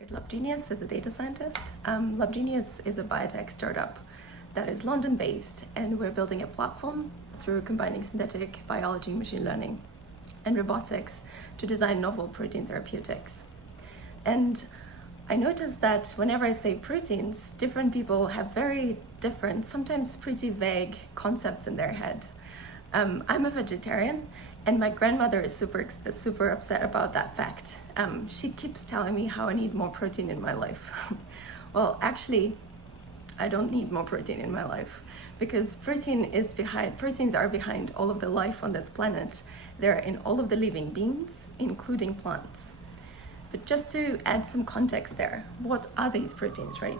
work at LabGenius as a data scientist. LabGenius is a biotech startup that is London-based, and we're building a platform through combining synthetic biology, machine learning, and robotics to design novel protein therapeutics. And I noticed that whenever I say proteins, different people have very different, sometimes pretty vague concepts in their head. I'm a vegetarian, and my grandmother is super upset about that fact. She keeps telling me how I need more protein in my life. Well, actually, I don't need more protein in my life, because proteins are behind all of the life on this planet. They're in all of the living beings, including plants. But just to add some context there, what are these proteins, right?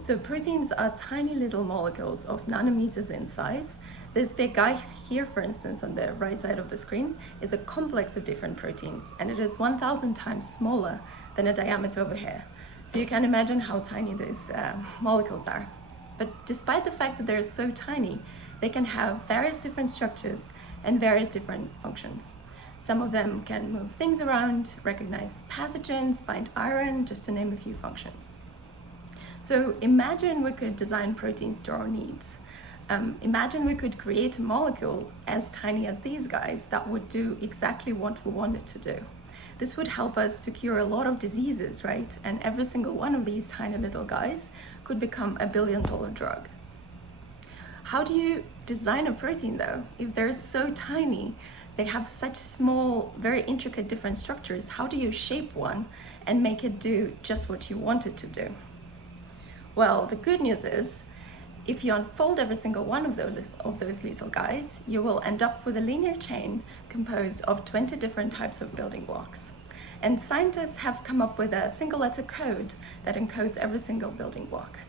So proteins are tiny little molecules of nanometers in size. This big guy here, for instance, on the right side of the screen, is a complex of different proteins, and it is 1,000 times smaller than a diameter over here. So you can imagine how tiny these molecules are. But despite the fact that they're so tiny, they can have various different structures and various different functions. Some of them can move things around, recognize pathogens, bind iron, just to name a few functions. So imagine we could design proteins to our needs. Imagine we could create a molecule as tiny as these guys that would do exactly what we want it to do. This would help us to cure a lot of diseases, right? And every single one of these tiny little guys could become a billion-dollar drug. How do you design a protein though? If they're so tiny, they have such small, very intricate different structures, how do you shape one and make it do just what you want it to do? Well, the good news is, if you unfold every single one of those little guys, you will end up with a linear chain composed of 20 different types of building blocks. And scientists have come up with a single letter code that encodes every single building block.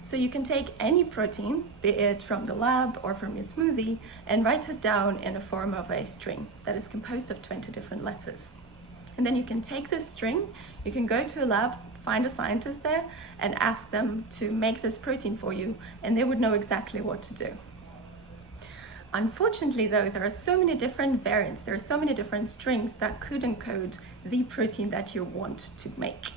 So you can take any protein, be it from the lab or from your smoothie, and write it down in the form of a string that is composed of 20 different letters. And then you can take this string, you can go to a lab, find a scientist there, and ask them to make this protein for you, and they would know exactly what to do. Unfortunately though, there are so many different variants, there are so many different strings that could encode the protein that you want to make.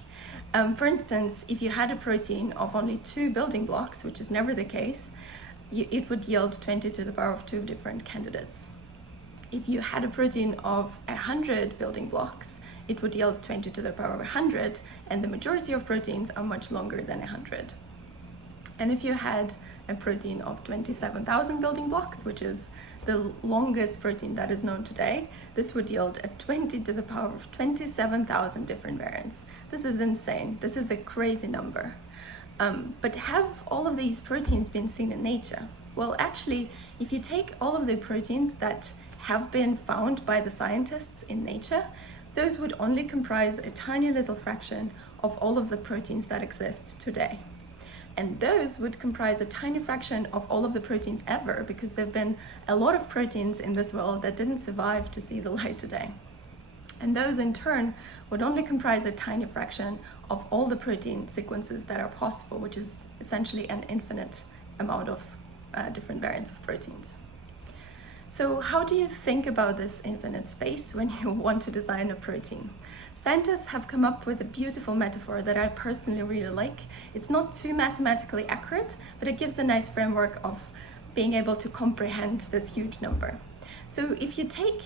For instance, if you had a protein of only 2 building blocks, which is never the case, it would yield 20 to the power of 2 different candidates. If you had a protein of 100 building blocks, it would yield 20 to the power of 100, and the majority of proteins are much longer than 100. And if you had a protein of 27,000 building blocks, which is the longest protein that is known today, this would yield a 20 to the power of 27,000 different variants. This is insane. This is a crazy number. But have all of these proteins been seen in nature? Well, actually, if you take all of the proteins that have been found by the scientists in nature, those would only comprise a tiny little fraction of all of the proteins that exist today. And those would comprise a tiny fraction of all of the proteins ever, because there have been a lot of proteins in this world that didn't survive to see the light today. And those in turn would only comprise a tiny fraction of all the protein sequences that are possible, which is essentially an infinite amount of different variants of proteins. So how do you think about this infinite space when you want to design a protein? Scientists have come up with a beautiful metaphor that I personally really like. It's not too mathematically accurate, but it gives a nice framework of being able to comprehend this huge number. So if you take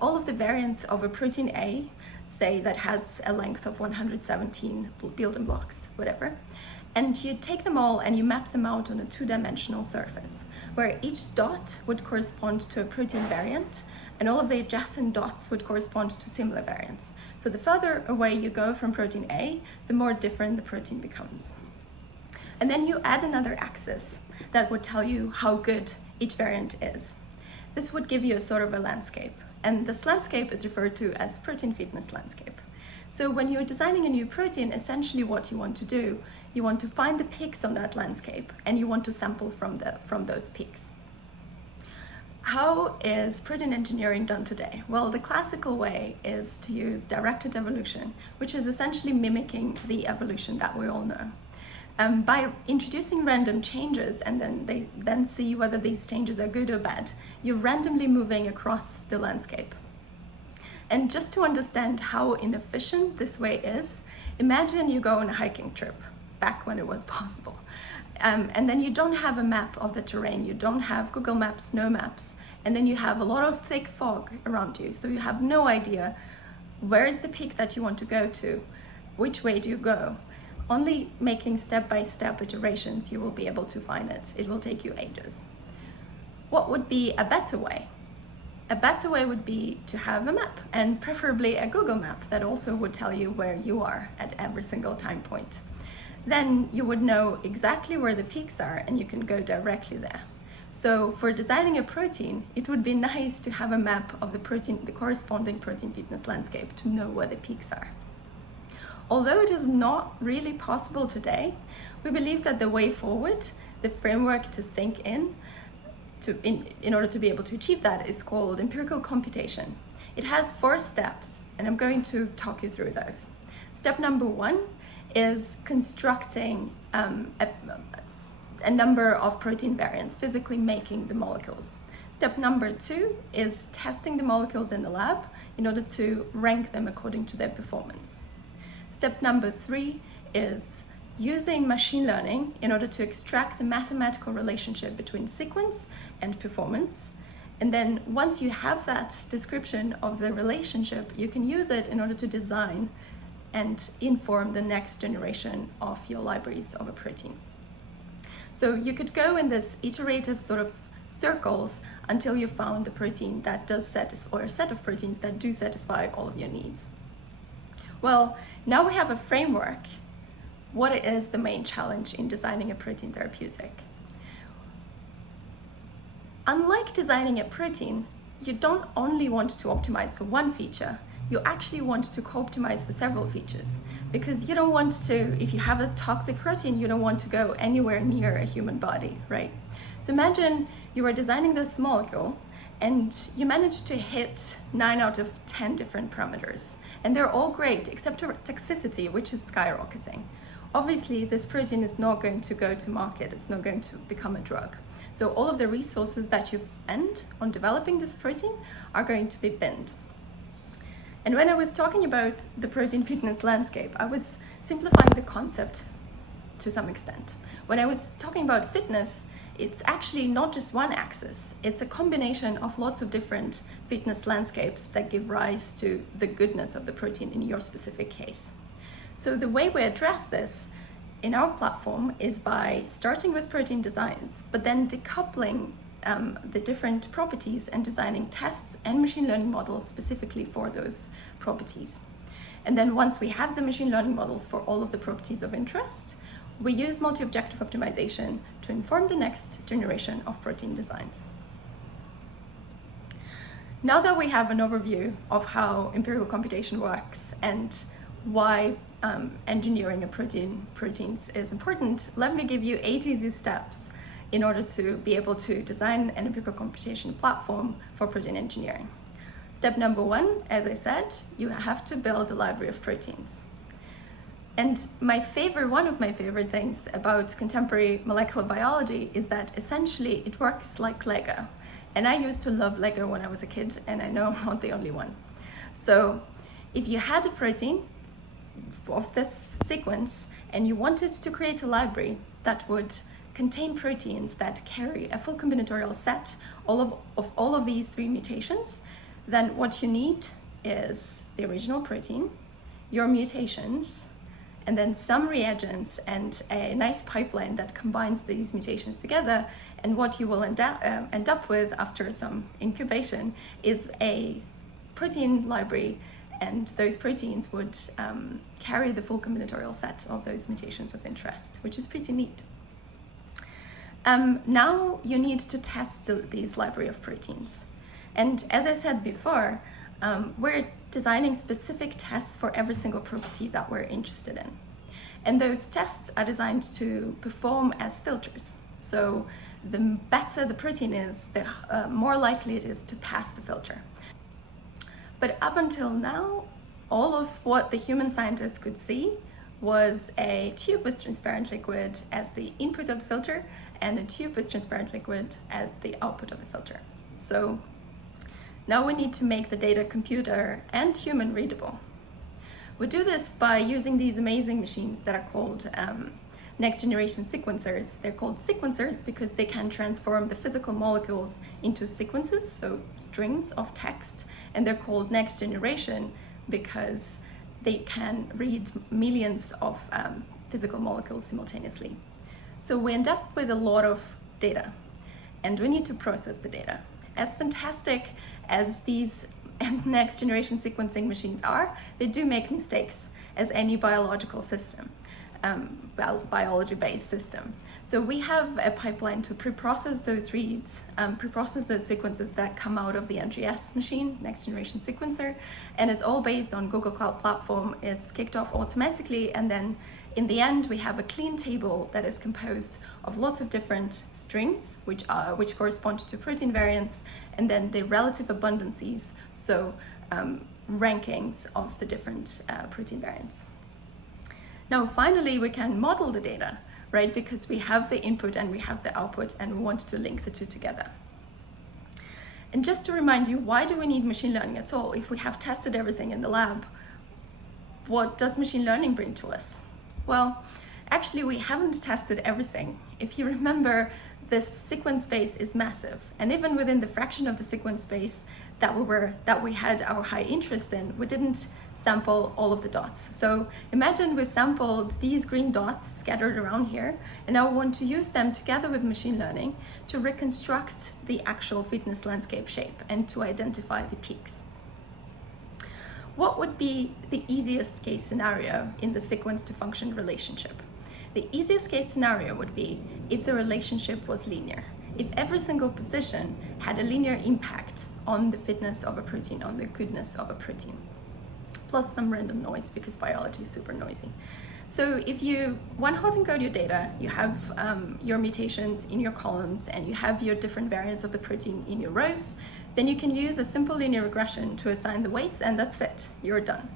all of the variants of a protein A, say that has a length of 117 building blocks, whatever, and you take them all and you map them out on a 2-dimensional surface, where each dot would correspond to a protein variant, and all of the adjacent dots would correspond to similar variants. So the further away you go from protein A, the more different the protein becomes. And then you add another axis that would tell you how good each variant is. This would give you a sort of a landscape, and this landscape is referred to as protein fitness landscape. So when you're designing a new protein, essentially what you want to do, you want to find the peaks on that landscape, and you want to sample from those peaks. How is protein engineering done today? Well, the classical way is to use directed evolution, which is essentially mimicking the evolution that we all know. By introducing random changes and then see whether these changes are good or bad, you're randomly moving across the landscape. And just to understand how inefficient this way is, Imagine you go on a hiking trip, back when it was possible, and then you don't have a map of the terrain, you don't have Google Maps, no maps, and then you have a lot of thick fog around you, so you have no idea where is the peak that you want to go to, which way do you go. Only making step-by-step iterations you will be able to find it. It will take you ages. What would be a better way? A better way would be to have a map, and preferably a Google map that also would tell you where you are at every single time point. Then you would know exactly where the peaks are and you can go directly there. So for designing a protein, it would be nice to have a map of the protein, the corresponding protein fitness landscape, to know where the peaks are. Although it is not really possible today, we believe that the way forward, the framework to think in order to be able to achieve that, is called empirical computation. It has 4 steps, and I'm going to talk you through those. Step number 1 is constructing a number of protein variants, physically making the molecules. Step number 2 is testing the molecules in the lab in order to rank them according to their performance. Step number 3 is using machine learning in order to extract the mathematical relationship between sequence and performance. And then once you have that description of the relationship, you can use it in order to design and inform the next generation of your libraries of a protein. So you could go in this iterative sort of circles until you found the protein that does satisfy, or a set of proteins that do satisfy all of your needs. Well, now we have a framework. What is the main challenge in designing a protein therapeutic? Unlike designing a protein, you don't only want to optimize for one feature, you actually want to co-optimize for several features, because you don't want to, if you have a toxic protein, you don't want to go anywhere near a human body, right? So imagine you are designing this molecule and you manage to hit 9 out of 10 different parameters, and they're all great except for toxicity, which is skyrocketing. Obviously, this protein is not going to go to market, it's not going to become a drug. So all of the resources that you've spent on developing this protein are going to be binned. And when I was talking about the protein fitness landscape, I was simplifying the concept to some extent. When I was talking about fitness, it's actually not just one axis, it's a combination of lots of different fitness landscapes that give rise to the goodness of the protein in your specific case. So the way we address this in our platform is by starting with protein designs, but then decoupling the different properties and designing tests and machine learning models specifically for those properties. And then once we have the machine learning models for all of the properties of interest, we use multi-objective optimization to inform the next generation of protein designs. Now that we have an overview of how empirical computation works and why engineering a proteins is important, let me give you 8 easy steps in order to be able to design an empirical computation platform for protein engineering. Step number 1, as I said, you have to build a library of proteins. And one of my favorite things about contemporary molecular biology is that essentially it works like Lego. And I used to love Lego when I was a kid, and I know I'm not the only one. So if you had a protein of this sequence and you wanted to create a library that would contain proteins that carry a full combinatorial set of all of these 3 mutations, then what you need is the original protein, your mutations, and then some reagents and a nice pipeline that combines these mutations together. And what you will end up with after some incubation is a protein library, and those proteins would carry the full combinatorial set of those mutations of interest, which is pretty neat. Now you need to test these library of proteins. And as I said before, we're designing specific tests for every single property that we're interested in. And those tests are designed to perform as filters. So the better the protein is, the more likely it is to pass the filter. But up until now, all of what the human scientists could see was a tube with transparent liquid as the input of the filter and a tube with transparent liquid as the output of the filter. So now we need to make the data computer and human readable. We do this by using these amazing machines that are called next generation sequencers. They're called sequencers because they can transform the physical molecules into sequences, so strings of text, and they're called next generation because they can read millions of physical molecules simultaneously. So we end up with a lot of data, and we need to process the data. As fantastic as these next generation sequencing machines are, they do make mistakes, as any biological system, biology-based system. So we have a pipeline to pre-process those reads, pre-process those sequences that come out of the NGS machine, next generation sequencer, and it's all based on Google Cloud Platform. It's kicked off automatically, and then in the end we have a clean table that is composed of lots of different strings, which correspond to protein variants, and then the relative abundances, so rankings of the different protein variants. Now finally we can model the data, right? Because we have the input and we have the output, and we want to link the two together. And just to remind you, why do we need machine learning at all? If we have tested everything in the lab, what does machine learning bring to us? Well, actually we haven't tested everything. If you remember, the sequence space is massive, and even within the fraction of the sequence space that we had our high interest in, we didn't sample all of the dots. So imagine we sampled these green dots scattered around here, and now we want to use them together with machine learning to reconstruct the actual fitness landscape shape and to identify the peaks. What would be the easiest case scenario in the sequence to function relationship? The easiest case scenario would be if the relationship was linear. If every single position had a linear impact on the fitness of a protein, on the goodness of a protein, plus some random noise because biology is super noisy. So if you hot encode your data, you have your mutations in your columns and you have your different variants of the protein in your rows, then you can use a simple linear regression to assign the weights, and that's it, you're done.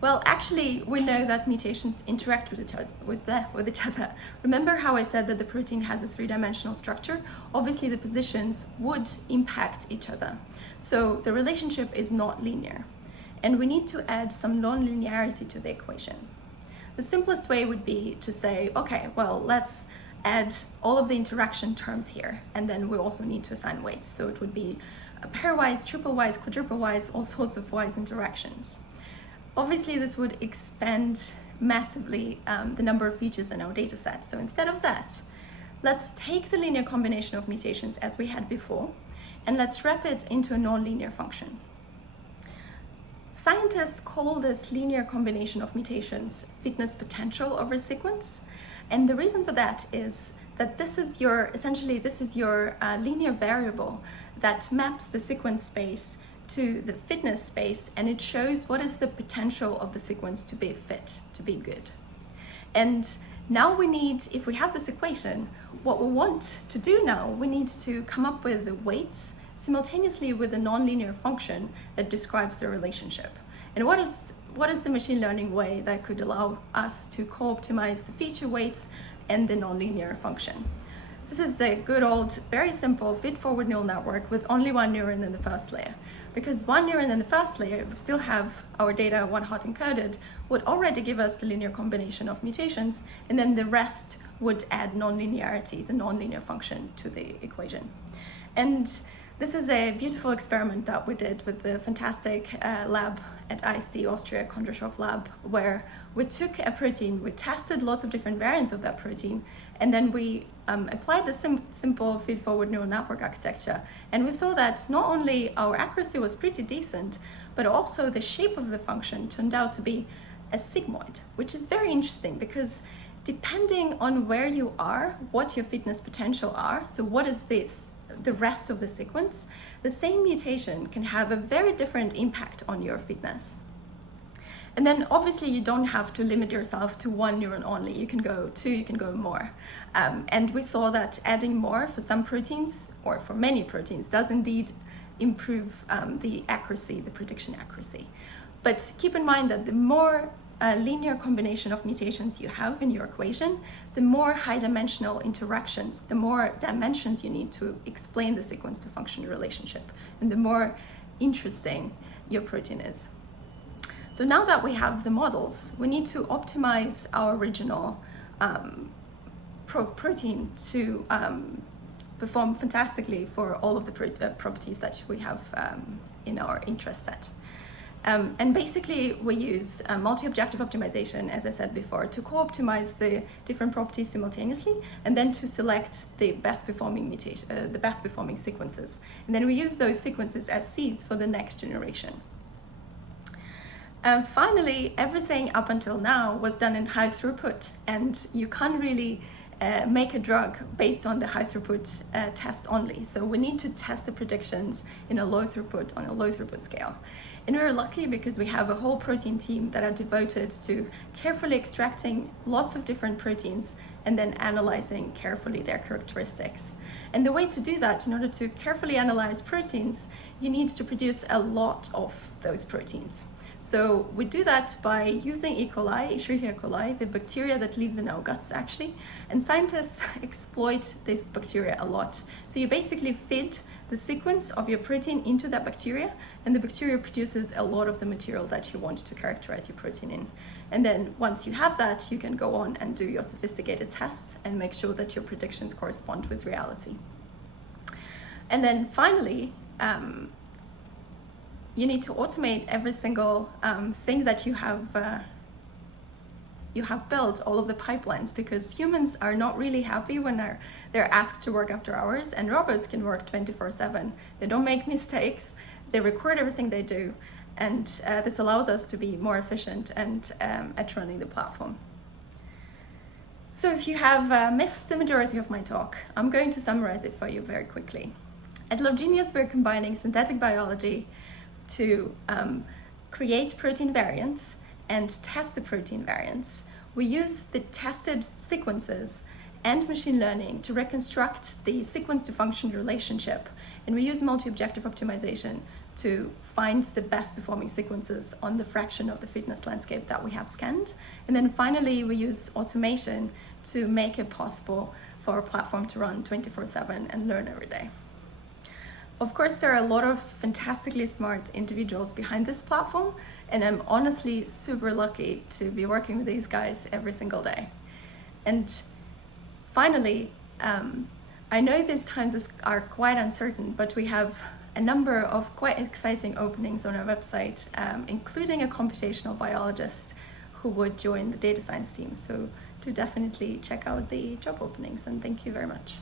Well, actually, we know that mutations interact with each other. Remember how I said that the protein has a three-dimensional structure? Obviously, the positions would impact each other. So the relationship is not linear, and we need to add some non-linearity to the equation. The simplest way would be to say, okay, well, let's add all of the interaction terms here, and then we also need to assign weights. So it would be pairwise, triple-wise, quadruple-wise, all sorts of wise interactions. Obviously, this would expand massively the number of features in our data set. So instead of that, let's take the linear combination of mutations as we had before, and let's wrap it into a non-linear function. Scientists call this linear combination of mutations fitness potential over sequence. And the reason for that is that this is your linear variable that maps the sequence space to the fitness space, and it shows what is the potential of the sequence to be fit, to be good. And now we need, if we have this equation, what we want to do now, we need to come up with the weights simultaneously with a nonlinear function that describes the relationship. And what is the machine learning way that could allow us to co-optimize the feature weights and the nonlinear function? This is the good old, very simple feed-forward neural network with only one neuron in the first layer. Because one neuron in the first layer, we still have our data hot encoded, would already give us the linear combination of mutations, and then the rest would add nonlinearity, the nonlinear function, to the equation. And this is a beautiful experiment that we did with the fantastic lab at IST Austria, Kondrashov lab, where we took a protein, we tested lots of different variants of that protein, and then we applied the simple feed-forward neural network architecture. And we saw that not only our accuracy was pretty decent, but also the shape of the function turned out to be a sigmoid, which is very interesting because depending on where you are, what your fitness potential are, so what is the rest of the sequence, the same mutation can have a very different impact on your fitness. And then obviously you don't have to limit yourself to one neuron only. You can go two, you can go more. And we saw that adding more for some proteins, or for many proteins, does indeed improve the accuracy, the prediction accuracy. But keep in mind that the more linear combination of mutations you have in your equation, the more high-dimensional interactions, the more dimensions you need to explain the sequence to function relationship, and the more interesting your protein is. So now that we have the models, we need to optimize our original protein to perform fantastically for all of the properties that we have in our interest set. And basically we use multi-objective optimization, as I said before, to co-optimize the different properties simultaneously, and then to select the best performing the best performing sequences. And then we use those sequences as seeds for the next generation. Finally, everything up until now was done in high throughput, and you can't really make a drug based on the high throughput tests only. So we need to test the predictions in a low throughput scale. And we're lucky because we have a whole protein team that are devoted to carefully extracting lots of different proteins and then analyzing carefully their characteristics. And the way to do that, in order to carefully analyze proteins, you need to produce a lot of those proteins. So we do that by using E. coli, Escherichia coli, the bacteria that lives in our guts actually, and scientists exploit this bacteria a lot. So you basically feed the sequence of your protein into that bacteria, and the bacteria produces a lot of the material that you want to characterize your protein in. And then once you have that, you can go on and do your sophisticated tests and make sure that your predictions correspond with reality. And then finally, you need to automate every single thing that you have built, all of the pipelines, because humans are not really happy when they're asked to work after hours, and robots can work 24/7. They don't make mistakes, they record everything they do, and this allows us to be more efficient and at running the platform. So if you have missed the majority of my talk, I'm going to summarize it for you very quickly. At LabGenius, we're combining synthetic biology to create protein variants and test the protein variants. We use the tested sequences and machine learning to reconstruct the sequence to function relationship, and we use multi-objective optimization to find the best performing sequences on the fraction of the fitness landscape that we have scanned. And then finally, we use automation to make it possible for our platform to run 24/7 and learn every day. Of course, there are a lot of fantastically smart individuals behind this platform, and I'm honestly super lucky to be working with these guys every single day. And finally, I know these times are quite uncertain, but we have a number of quite exciting openings on our website, including a computational biologist who would join the data science team. So do definitely check out the job openings, and thank you very much.